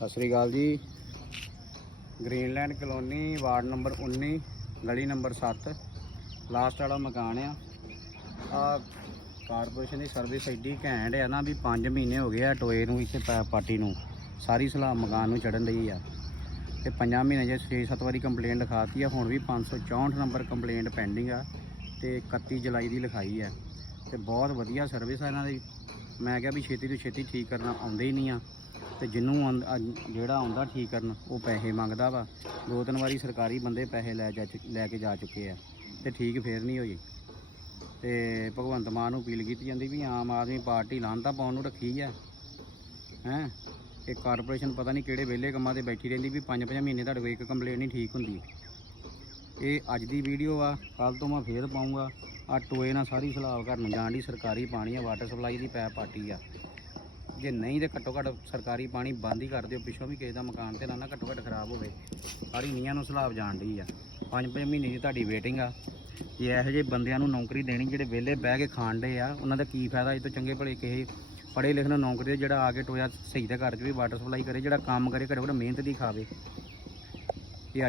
ਸਤਿ ਸ੍ਰੀ ਅਕਾਲ ਜੀ। Greenland colony, ward number 19 ਗਲੀ number 7 last ਵਾਲਾ ਮਕਾਨ ਆ। ਆ ਕਾਰਪੋਰੇਸ਼ਨ ਦੀ ਸਰਵਿਸ ਐਡੀ ਘੈਂਟ ਆ ਨਾ ਵੀ 5 ਮਹੀਨੇ ਹੋ ਗਏ ਆ ਟੋਏ ਨੂੰ, ਇੱਥੇ ਪਾ- ਪਾਰਟੀ ਨੂੰ। ਸਾਰੀ ਸਲਾਹ ਮਕਾਨ ਨੂੰ ਚੜਨ ਲਈ ਆ। ਤੇ 5 ਮਹੀਨੇ ਜੇ 6-7 ਵਾਰੀ ਕੰਪਲੇਂਟ ਲਿਖਾਤੀ ਆ, ਹੁਣ ਵੀ 564 ਨੰਬਰ ਕੰਪਲੇਂਟ ਪੈਂਡਿੰਗ ਆ ਤੇ 31 ਜੁਲਾਈ ਦੀ ਲਿਖਾਈ ਆ। ਤੇ ਬਹੁਤ ਵਧੀਆ ਸਰਵਿਸ ਆ ਇਹਨਾਂ ਦੀ। ਮੈਂ ਕਿਹਾ ਵੀ ਛੇਤੀ ਤੋਂ ਛੇਤੀ ਠੀਕ ਕਰਨਾ ਆਉਂਦੇ ਹੀ ਨਹੀਂ ਆ। ਤੇ ਜਿਹਨੂੰ ਆਉਂ- ਅ- ਜਿਹੜਾ ਆਉਂਦਾ ਠੀਕ ਕਰਨ, ਉਹ ਪੈਸੇ ਮੰਗਦਾ ਵਾ। ਦੋ ਤਿੰਨ ਵਾਰੀ ਸਰਕਾਰੀ ਬੰਦੇ ਪੈਸੇ ਲੈ ਜਾ ਚੁੱਕ- ਲੈ ਕੇ ਜਾ ਚੁੱਕੇ ਆ, ਤੇ ਠੀਕ ਫੇਰ ਨਹੀਂ ਹੋਈ। ਤੇ ਭਗਵੰਤ ਮਾਨ ਨੂੰ ਅਪੀਲ ਕੀਤੀ ਜਾਂਦੀ ਵੀ ਆਮ ਆਦਮੀ ਪਾਰਟੀ ਲਾਂਤਾ ਪਾਉਣ ਨੂੰ ਰੱਖੀ ਆ। ਹੈ? ਇਹ ਕਾਰਪੋਰੇਸ਼ਨ ਪਤਾ ਨਹੀਂ ਕਿਹੜੇ ਵਿਹਲੇ ਕੰਮਾਂ ਤੇ ਬੈਠੀ ਰਹਿੰਦੀ ਵੀ ਪੰਜ ਪੰਜ ਮਹੀਨੇ ਤੁਹਾਡੇ ਕੋਲ ਇੱਕ ਕੰਪਲੇਂਟ ਨਹੀਂ ਠੀਕ ਹੁੰਦੀ। ਇਹ ਅੱਜ ਦੀ ਵੀਡੀਓ ਆ ਕੱਲ ਤੋਂ ਮੈਂ ਫੇਰ ਪਾਉਂਗਾ ਆ ਟੋਏ ਨਾਲ ਸਾਰੀ ਸਲਾਬ ਕਰਨ ਨੂੰ ਜਾਣ ਦੀ ਸਰਕਾਰੀ ਪਾਣੀ ਆ ਵਾਟਰ ਸਪਲਾਈ ਦੀ ਪੈਪ ਪਾਟੀ ਆ। ਜੇ ਨਹੀਂ ਤੇ ਘੱਟੋ ਘੱਟ ਸਰਕਾਰੀ ਪਾਣੀ ਬੰਦ ਹੀ ਕਰ ਦਿਓ, ਪਿੱਛੋਂ ਵੀ ਕਿਸੇ ਦਾ ਮਕਾਨ ਤੇ ਨਾ ਨਾ ਘੱਟੋ ਘੱਟ ਖਰਾਬ ਹੋਵੇ। ਸਾਰੀ ਨੀਆਂ ਨੂੰ ਸਲਾਬ ਜਾਣ ਦੀ ਆ। ਪੰਜ ਪੰਜ ਮਹੀਨੇ ਦੀ ਤੁਹਾਡੀ ਵੇਟਿੰਗ ਆ। ਜੇ ਇਹੋ ਜਿਹੇ ਬੰਦਿਆਂ ਨੂੰ ਨੌਕਰੀ ਦੇਣੀ, ਜਿਹੜੇ ਵਿਹਲੇ ਬਹਿ ਕੇ ਖਾਣ ਡੇ ਆ, ਉਹਨਾਂ ਦਾ ਕੀ ਫਾਇਦਾ? ਇਹ ਤੋਂ ਚੰਗੇ ਭਲੇ ਕਿਸੇ ਪੜ੍ਹੇ ਲਿਖੇ ਨੌਕਰੀ ਦੇ, ਜਿਹੜਾ ਆ ਕੇ ਟੋਇਆ ਸਹੀ ਤੇ ਘਰ 'ਚ ਵੀ ਵਾਟਰ ਸਪਲਾਈ ਕਰੇ, ਜਿਹੜਾ ਕੰਮ ਕਰੇ, ਘੱਟੋ ਘੱਟ ਮਿਹਨਤ ਦੀ ਖਾਵੇ।